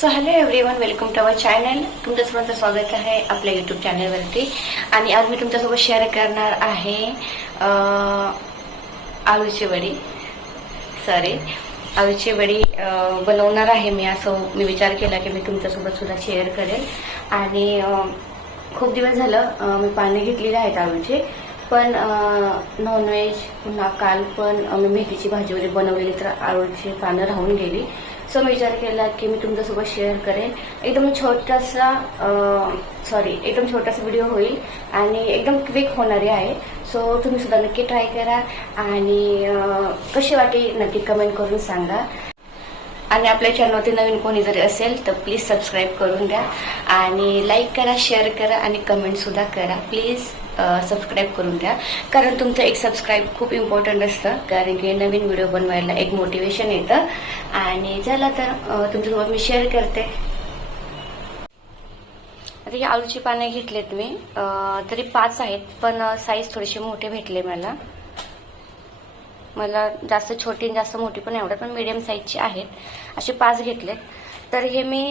So hello everyone welcome to our channel तुमचं सर्वांचं स्वागत आहे आपल्या यूट्यूब चॅनलवरती आणि आज मी तुमच्यासोबत शेअर करणार आहे आळूची वडी. सॉरी आळूची वडी बनवणार आहे मी असं मी विचार केला की मी तुमच्यासोबत सुद्धा शेअर करेल. आणि खूप दिवस झालं मी पाणी घेतलेलं आहेत आळूचे. पण नॉनव्हेज पुन्हा काल पण मी मेथीची भाजी वगैरे बनवलेली तर आळूची पानं राहून गेली. सो मी विचार केला की मी तुमच्यासोबत शेअर करेन. एकदम छोटासा सॉरी एकदम छोटासा व्हिडिओ होईल आणि एकदम क्विक होणारी आहे. सो तुम्ही सुद्धा नक्की ट्राय करा आणि कसे कशी वाटेल नक्की कमेंट करून सांगा. आणि आपल्या चॅनलवरती नवीन कोणी जरी असेल तर प्लीज सबस्क्राईब करून द्या. आणि लाईक करा शेअर करा आणि कमेंट सुद्धा करा प्लीज सबस्क्राईब करून द्या. कारण तुमचं एक सबस्क्राईब खूप इम्पॉर्टंट असतं. कारण की नवीन व्हिडिओ बनवायला एक मोटिवेशन येतं. आणि चला तर तुमच्यासोबत मी शेअर करते. आता ही आळूची पाने घेतलेत मी. तरी पाच आहेत पण साईज थोडेसे मोठे भेटले मला. मला जास्त छोटी आणि जास्त मोठी पण आवडत पण मीडियम साईजची आहेत. असे पाच घेतलेत. तर हे मी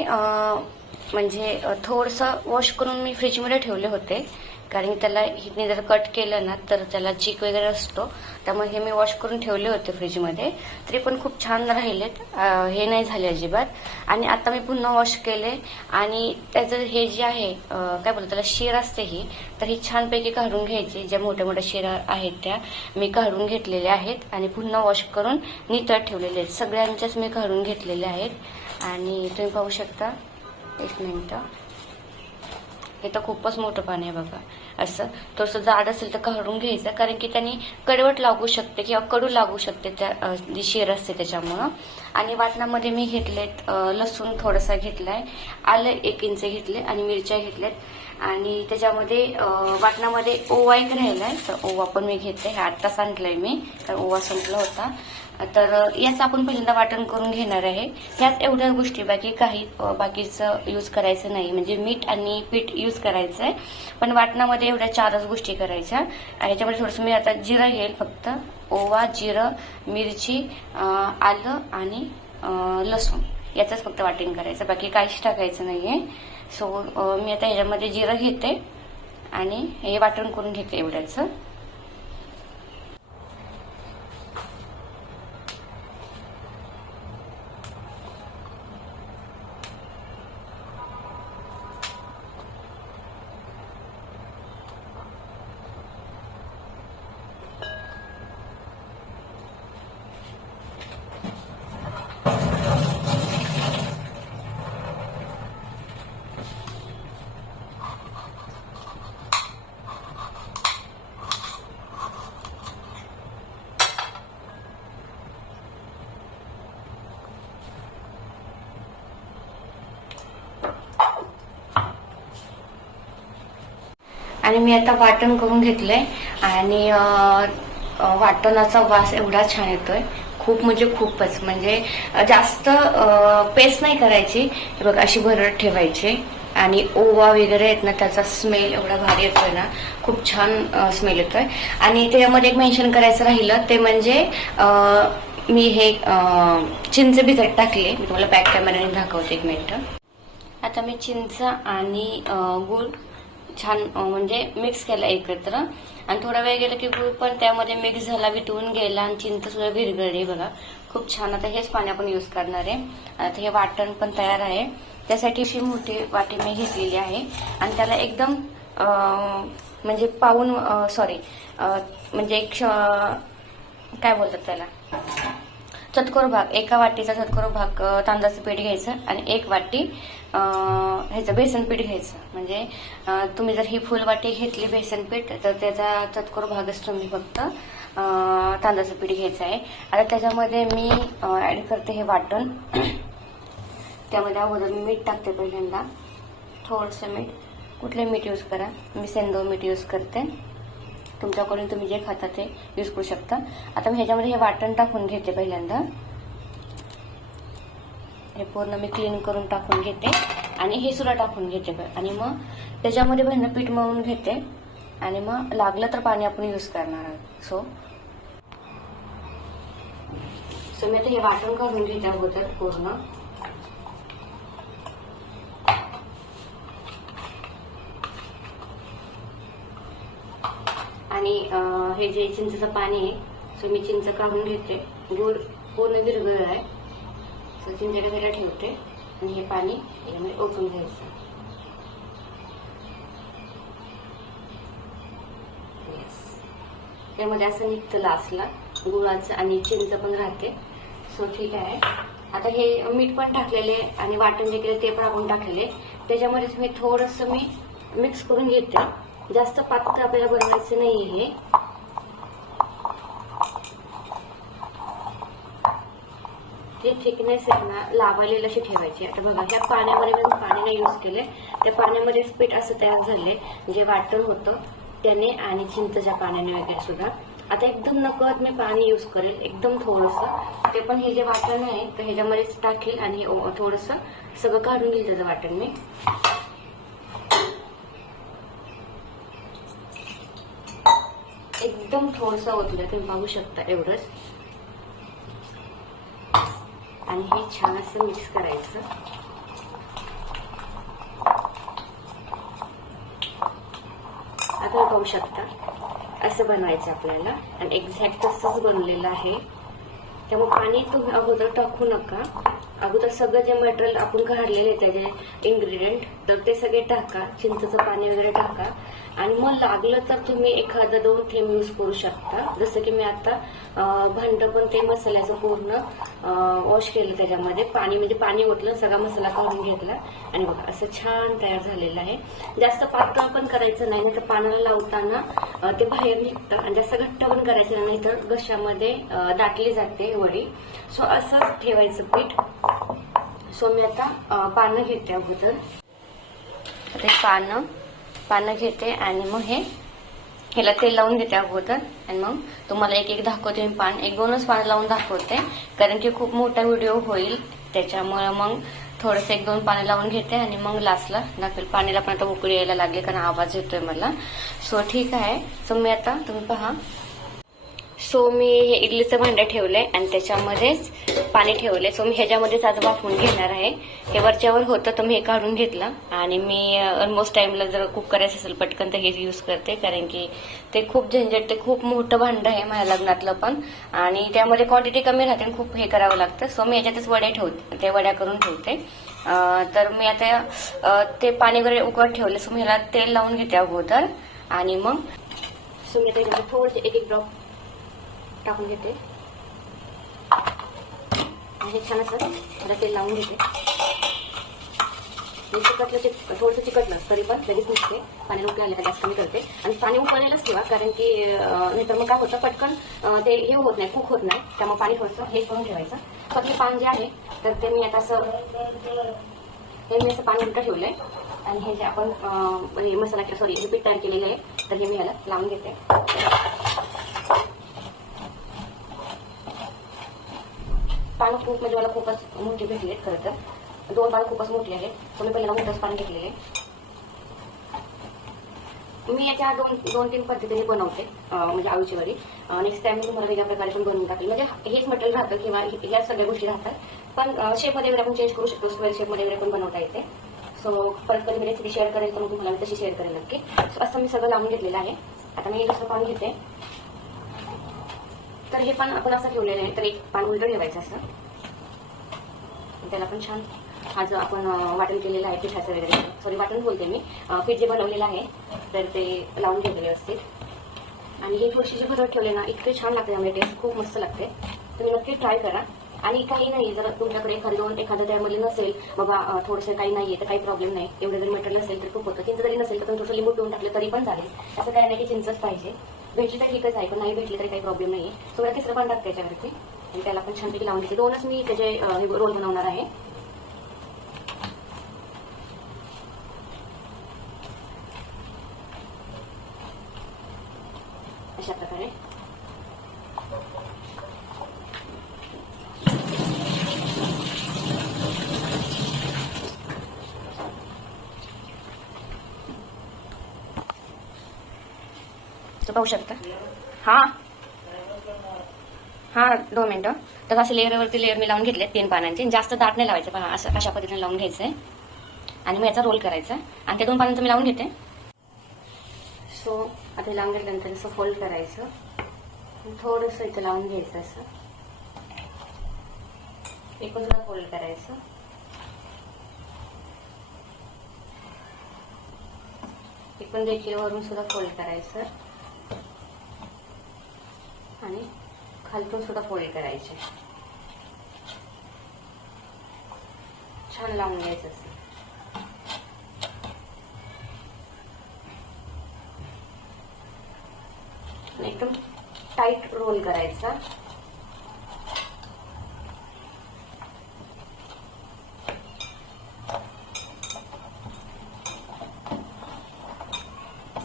म्हणजे थोडंसं वॉश करून मी फ्रीजमध्ये ठेवले होते. कारण त्याला हिने जर कट केलं ना तर त्याला चीक वगैरे असतो. त्यामुळे हे मी वॉश करून ठेवले होते फ्रीजमध्ये तरी पण खूप छान राहिलेत. हे नाही झाले अजिबात. आणि आता मी पुन्हा वॉश केले. आणि त्याचं हे जे आहे काय बोलतो त्याला शेर असते ही तर ही छानपैकी काढून घ्यायची. ज्या मोठ्या मोठ्या शिरा आहेत त्या मी काढून घेतलेल्या आहेत. आणि पुन्हा वॉश करून नितळ ठेवलेले आहेत. सगळ्यांच्याच मी काढून घेतलेल्या आहेत. आणि तुम्ही पाहू शकता. एक मिनटं. हे तर खूपच मोठं पाणी आहे बघा. असं थोडंसं जाड असेल तर काढून घ्यायचं कारण की त्यांनी कडवट लागू शकते किंवा कडू लागू शकते त्या जी शेर असते त्याच्यामुळं. आणि वाटणामध्ये मी घेतलेत लसूण थोडासा घेतलाय आलं एक इंच घेतले आणि मिरच्या घेतल्यात. आणि त्याच्यामध्ये वाटणामध्ये ओवा एक राहिलाय तर ओवा पण मी घेते. हे आत्ताच आणलंय मी कारण ओवा संपला होता. तर याचं आपण पहिल्यांदा वाटण करून घेणार आहे. ह्यात एवढ्या गोष्टी बाकी काही बाकीचं यूज करायचं नाही. म्हणजे मीठ आणि पीठ यूज करायचं आहे पण वाटणामध्ये एवढ्या चारच गोष्टी करायच्या. आणि ह्याच्यामध्ये थोडंसं मी आता जिरं घेईल फक्त. ओवा जिरं मिरची आलं आणि लसूण. याचंच फक्त वाटण करायचं. बाकी काहीच टाकायचं नाही आहे सो मी आता याच्यामध्ये जिरं घेते आणि हे वाटण करून घेते एवढ्याचं. आणि मी आता वाटण करून घेतलंय. आणि वाटणाचा वास एवढा छान येतोय. खूप म्हणजे खूपच. म्हणजे जास्त पेस्ट नाही करायची. हे बघ अशी भरड ठेवायची. आणि ओवा वगैरे आहेत ना त्याचा स्मेल एवढा भारी येतोय ना. खूप छान स्मेल येतोय. आणि त्याच्यामध्ये एक मेन्शन करायचं राहिलं ते म्हणजे मी हे चिंच भिजत टाकले. मी तुम्हाला बॅक कॅमेराने दाखवते एक मिनिट. आता मी चिंच आणि गुळ छान म्हणजे मिक्स केला एकत्र. आणि थोडा वेळ गेला की गूळ पण त्यामध्ये मिक्स झाला विटवून गेला आणि चिंच सुद्धा विरघळली बघा. खूप छान. आता हेच पाणी आपण यूज करणार आहे. आता हे वाटण पण तयार आहे. त्यासाठी अशी मोठी वाटी मी घेतलेली आहे. आणि त्याला एकदम म्हणजे पाऊन सॉरी म्हणजे एक काय बोलतात त्याला? चतकोर भाग एका वाटीचा चतकोर भाग तांदळाचं पीठ घ्यायचं आणि एक वाटी ह्याचं बेसन पीठ घ्यायचं. म्हणजे तुम्ही जर ही फुल वाटी घेतली बेसन पीठ तर त्याचा चतकोर भागच तुम्ही फक्त तांदळाचं पीठ घ्यायचं आहे. आता त्याच्यामध्ये मी ऍड करते हे वाटण. त्यामध्ये अगोदर मी मीठ टाकते पहिल्यांदा. थोडंसं मीठ. कुठले मीठ यूज करा? मी सेंदो मीठ यूज करते. तुमच्याकडून तुम्ही जे खाता ते यूज करू शकता. आता मी ह्याच्यामध्ये हे वाटण टाकून घेते पहिल्यांदा. हे पूर्ण मी क्लीन करून टाकून घेते. आणि हे सुद्धा टाकून घेते आणि मग त्याच्यामध्ये बहिण पीठ मळून घेते. आणि मग लागलं तर पाणी आपण यूज करणार आहोत. सो सो मी आता हे वाटण काढून घेते अगोदर पूर्ण. आणि हे जे चिंचेचं पाणी आहे सो मी चिंच काढून घेते. गोड पूर्ण विरघळ आहे. सो चिंचेच्या घरी ठेवते आणि हे पाणी यामध्ये ओतून घ्यायचं. त्यामध्ये असं निघतं लास्टला गुळाचं आणि चिंच पण राहते. सो ठीक आहे. आता हे मीठ पण टाकलेले आणि वाटण जे केलं ते पण आपण टाकलेले. त्याच्यामध्येच मी थोडंसं मी मिक्स करून घेते. जास्त पातळ आपल्याला बनवायचं नाही हे जे थिकनेस आहे ना लावायला अशी ठेवायची. आता बघा ह्या पाण्यामध्ये मी पाणी नाही यूज केले त्या पाण्यामध्येच पीठ असं तयार झालंय. जे वाटण होतं त्याने आणि चिंचच्या पाण्याने वगैरे सुद्धा. आता एकदम नकळत मी पाणी यूज करेल एकदम थोडंसं. ते पण हे जे वाटण आहे तर ह्याच्यामध्येच टाकेल आणि थोडंसं सगळं काढून घेईल त्याचं वाटण मी. एकदम थोडंसं ओतलं तुम्ही पाहू शकता एवढंच. आणि हे छान असं मिक्स करायचं. आता तुम्ही पाहू शकता. असं बनवायचं आपल्याला. आणि एक्झॅक्ट तसंच बनलेलं आहे. त्यामुळे पाणी तुम्ही अगोदर टाकू नका. अगोदर सगळं जे मटेरियल आपण काढलेलं आहे त्याचे इन्ग्रेडियंट तर ते सगळे टाका. चिंचचं पाणी वगैरे टाका. आणि मग लागलं तर तुम्ही एखादा दोन थेंब यूज करू शकता. जसं की मी आता भांड भांडं पण ते मसाल्याचं पूर्ण वॉश केलं त्याच्यामध्ये. पाणी म्हणजे पाणी ओतलं सगळा मसाला काढून घेतला. आणि बघा असं छान तयार झालेलं आहे. जास्त पातळ पण करायचं नाही तर पानाला लावताना ते बाहेर निघतं. आणि जास्त घट्ट पण करायचं नाही तर घशामध्ये दाटली जाते वडी. सो असंच ठेवायचं पीठ. सो मी आता पानं घेते अगोदर. ते पानं पानं घेते आणि मग हे ह्याला तेल लावून घेते अगोदर. आणि मग तुम्हाला एक एक दाखवते मी पान. एक दोनच पानं लावून दाखवते कारण की खूप मोठा व्हिडिओ होईल. त्याच्यामुळे मग थोडंसं एक दोन पाणी लावून घेते आणि मग लास्टला दाखवेल पाणीला पण आता उकळी यायला लागली कारण आवाज येतोय मला. सो ठीक आहे. सो मी आता तुम्ही पहा. सो मी हे इडलीचं भांडं ठेवलंय आणि त्याच्यामध्येच पाणी ठेवलंय. सो मी ह्याच्यामध्येच आज वाफवून घेणार आहे. हे वरच्यावर होतं तर मी हे काढून घेतलं. आणि मी ऑलमोस्ट टाइमला जर कुक करायचं असेल पटकन तर हेच यूज करते कारण की ते खूप झंझट ते खूप मोठं भांडं आहे माझ्या लग्नातलं पण. आणि त्यामध्ये क्वांटिटी कमी राहते आणि खूप हे करावं लागतं. सो मी ह्याच्यातच वड्या ठेवते ते वड्या करून ठेवते. तर मी आता ते पाणी वगैरे उकळत ठेवले सो मी ह्याला तेल लावून घेते अगोदर. आणि मग सो मी त्याच्यामध्ये थोडेसे एक एक ड्रॉप टाकून घेते. आणि हे छान असं मला तेल लावून घेते. आणि चिकटलं चिक थोडंसं चिकटलं तरी पण लगेच निघते. पाणी उकळे आले का जास्त कमी करते. आणि पाणी उकळायलाच ठेवा कारण की अं, नाहीतर मग काय होतं पटकन ते हे होत नाही कुक होत नाही. त्यामुळे पाणी थोडंसं हे करून ठेवायचं. फक्त पान जे आहे तर ते मी आता असं हे मी असं पाणी उलटं ठेवलंय. आणि हे जे आपण हे मसाला सॉरी हे पीठ तयार केलेलं आहे तर हे मी ह्याला लावून घेते. पान खूप म्हणजे मला खूपच मोठी भेटली आहेत खरं तर. दोन पान खूपच मोठी आहेत. तर मी पहिल्यांदा मोठंच पान घेतलेले मी याच्या दोन दोन तीन पद्धतीने बनवते म्हणजे आळूची वडी. नेक्स्ट टाइम मी तुम्हाला वेगळ्या प्रकारे पण बनवून टाकेल म्हणजे हेच मटेरियल राहतं किंवा ह्या सगळ्या गोष्टी राहतात. पण शेपमध्ये वगैरे आपण चेंज करू शकतो. स्क्वेअर शेपमध्ये वगैरे पण बनवता येते. सो परत कधी मी रेसिपी शेअर करेल तर मग तुम्हाला मी तशी शेअर करेल नक्की. सो असं मी सगळं लावून घेतलेलं आहे. आता मी दुसरं पान घेते. तर हे पण आपण असं ठेवलेलं आहे. तर एक पान उलट ठेवायचं असं. त्याला पण छान हा जो आपण वाटण केलेलं आहे पिठाचं वगैरे. सॉरी वाटण बोलते मी. पीठ जे बनवलेलं आहे तर ते लावून ठेवलेले असतील आणि हे थोडीशी जे भरत ठेवले ना इतके छान लागते आम्ही. टेस्ट खूप मस्त लागते. तुम्ही नक्की ट्राय करा. आणि काही नाही जर तुमच्याकडे एखादं दोन एखादं त्यामध्ये नसेल बाबा थोडंसं काही नाहीये तर काही प्रॉब्लेम नाही. एवढं जर मटेरियल नसेल तर खूप होतं. चिंच जरी नसेल तर तुम्ही थोडंसं लिंबू पिऊन टाकलं तरी पण चालेल. असं काही नाही की चिंचच पाहिजे. भेटली तर ठीकच आहे पण नाही भेटली तरी काही प्रॉब्लेम नाही सगळं तिसरं पण टाकते त्याच्यावरती. आणि त्याला पण छानपैकी लावून घेते दोनच मी त्याचे रोल बनवणार आहे अशा प्रकारे तो पाहू शकता. हा. हा दोन मिनिटं. तर असे लेअरवरती लेअर मी लावून घेतले तीन पानांचे. जास्त दाट नाही लावायचं. पण असं अशा पद्धतीने लावून घ्यायचंय. आणि मग याचा रोल करायचा. आणि त्या दोन पानांचं मी लावून घेते. सो आता लावून घेतल्यानंतर असं फोल्ड करायचं थोडंसं इथं लावून घ्यायचं असं. एकूण सुद्धा फोल्ड करायचं. एकूण देखील वरून सुद्धा फोल्ड करायचं आणि खालतून सुद्धा फोल्ड करायचे. छान लावून घ्यायचं असेल. एकदम टाईट रोल करायचा.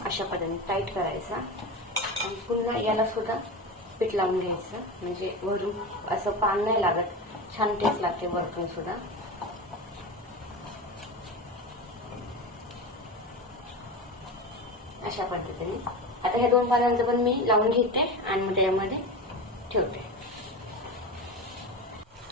अशा पद्धतीने टाईट करायचा. आणि पुन्हा याला सुद्धा पीठ लावून घ्यायचं. म्हणजे वरून असं पान नाही लागत. छान टेस्ट लागते वरतून सुद्धा. अशा पद्धतीने. आता ह्या दोन पानांचं पण मी लावून घेते आणि मग त्याच्यामध्ये ठेवते.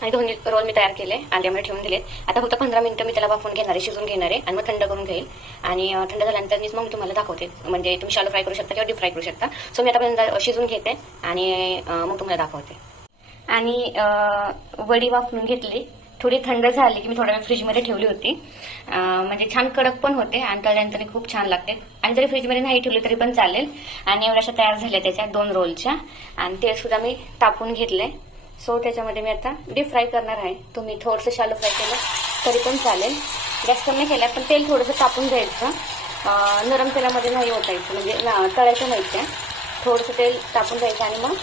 आणि दोन्ही रोल मी तयार केले. आणि ठेवून दिले आता फक्त पंधरा मिनिटं मी त्याला वाफवून घेणार आहे शिजून घेणार आहे. आणि मग थंड करून घेईल. आणि थंड झाल्यानंतर मीच मग तुम्हाला दाखवते. म्हणजे तुम्ही शालो फ्राय करू शकता किंवा डीप फ्राय करू शकता. सो मी आता शिजून घेते. आणि मग तुम्हाला दाखवते. आणि वडी वाफवून घेतली. थोडी थंड झाली की मी थोडा वेळ फ्रीजमध्ये ठेवली होती. म्हणजे छान कडक पण होते आणि तळल्यानंतर खूप छान लागते. आणि जरी फ्रीजमध्ये नाही ठेवली तरी पण चालेल. आणि एवढ्याशा तयार झाल्या त्याच्या दोन रोलच्या आणि ते सुद्धा मी तापून घेतले. सो त्याच्यामध्ये मी आता डीप फ्राय करणार आहे. तुम्ही थोडंसं शालो फ्राय केलं तरी पण चालेल. जास्त नाही केलं पण तेल थोडंसं तापून घ्यायचं. नरम तेलामध्ये नाही ओतायचं म्हणजे ना- तळायचं माहिती आहे थोडंसं तेल तापून घ्यायचं आणि मग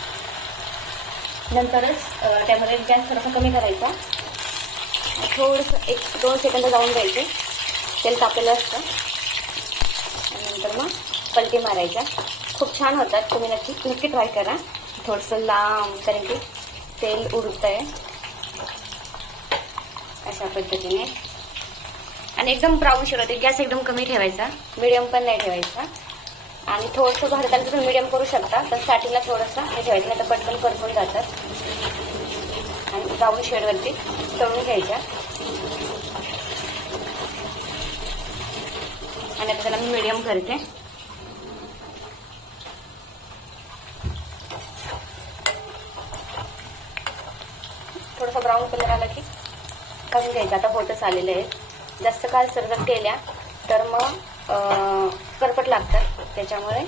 नंतरच त्यामध्ये गॅस थोडासा कमी करायचा. थोडंसं एक दोन सेकंद जाऊन द्यायचे. तेल तापलेलं असतं. नंतर मग पलटी मारायच्या. खूप छान होतात. तुम्ही नक्की नक्की ट्राय करा. थोडंसं लांब कारण की तेल उडत आहे अशा पद्धतीने. आणि एकदम ब्राऊन शेड होते गॅस एकदम कमी ठेवायचा. मिडियम पण नाही ठेवायचा. आणि थोडंसं भरताना तुम्ही मिडियम करू शकता. पण स्टार्टिंगला थोडंसं हे ठेवायचं नाही तर पटकन करपून जातात. आणि ब्राऊन शेडवरती तळून घ्यायच्या. आणि आता त्याला मी मिडियम करते थोडासा ब्राऊन कलर आला की काढून घ्यायचा. आता फोटोच आलेले आहेत. जास्त काळ सर जर केल्या तर मग करपट लागतात. त्याच्यामुळे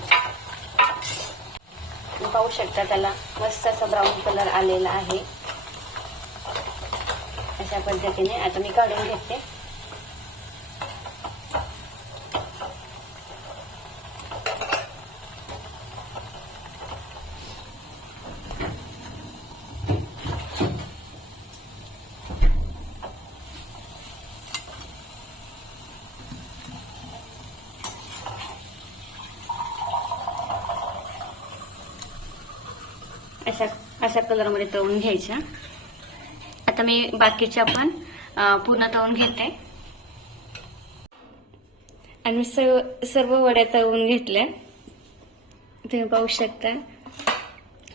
पाहू शकता त्याला. मस्त असा ब्राऊन कलर आलेला आहे. अशा पद्धतीने. आता मी काढून घेते. अशा अशा कलरमध्ये तळून घ्यायच्या. आता मी बाकीच्या पण पूर्ण तळून घेते. आणि मी सर्व सर्व वड्या तळून घेतल्या. तुम्ही पाहू शकता.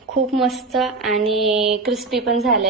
खूप मस्त आणि क्रिस्पी पण झाल्या.